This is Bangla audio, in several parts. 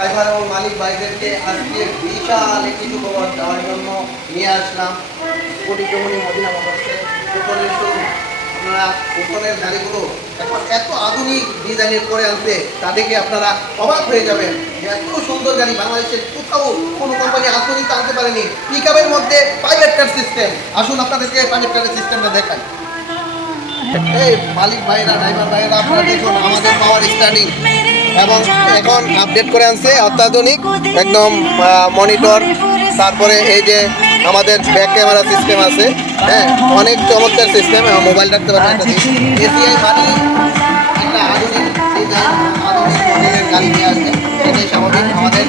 ড্রাইভার মালিক ভাইদেরকে আজকে বিশাল একটি সুখবর দেওয়ার জন্য নিয়ে আসলাম। জমনি মদিনা আপনারা উপরের গাড়িগুলো এখন এত আধুনিক ডিজাইনের করে আনতে তা দেখে আপনারা অবাক হয়ে যাবেন এত সুন্দর গাড়ি বাংলাদেশের কোথাও কোনো কোম্পানি আধুনিক আনতে পারেনি। পিক আপের মধ্যে প্রাইভেট কার সিস্টেম আসুন আপনাদেরকে প্রাইভেট সিস্টেমটা দেখাই। এই মালিক ভাইরা ড্রাইভার ভাইরা আপনারা দেখুন, আমাদের পাওয়ার স্টার্টিং এবং এখন আপডেট করে আনছে, অত্যাধুনিক, একদম মনিটর তারপরে এই যে আমাদের ব্যাক ক্যামেরা সিস্টেম আছে হ্যাঁ অনেক চমৎকার সিস্টেম মোবাইল রাখতে পারবেন একটা এসিআই মানে আধুনিক গাড়ি নিয়ে আসছে। এটাই স্বাভাবিক আমাদের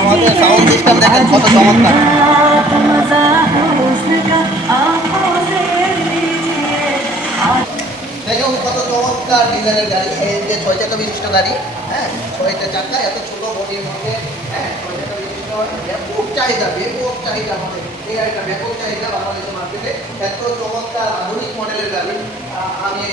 আমাদের সাউন্ড সিস্টেম দেখেন কত চমৎকার। দেখুন কত চমৎকার ডিজাইনের গাড়ি। এই যে ছয় চাকা বিশিষ্ট গাড়ি হ্যাঁ ছয়টা চাকা, এত ছোট বডির মধ্যে হ্যাঁ আমি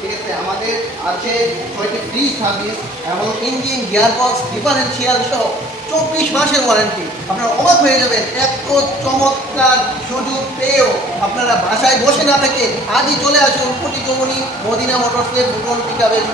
ঠিক আছে, আমাদের আছে ছয়টি ফ্রি সার্ভিস এবং ইঞ্জিন গিয়ারবক্স ডিফারেন্সিয়াল সহ চব্বিশ মাসের ওয়ারেন্টি আপনারা অবাক হয়ে যাবেন, এত চমৎকার সুযোগ পেয়েও আপনারা বাসায় বসে না থেকে আজই চলে আসুন কমনি মদিনা মোটরসের ভূগোল পিকাবের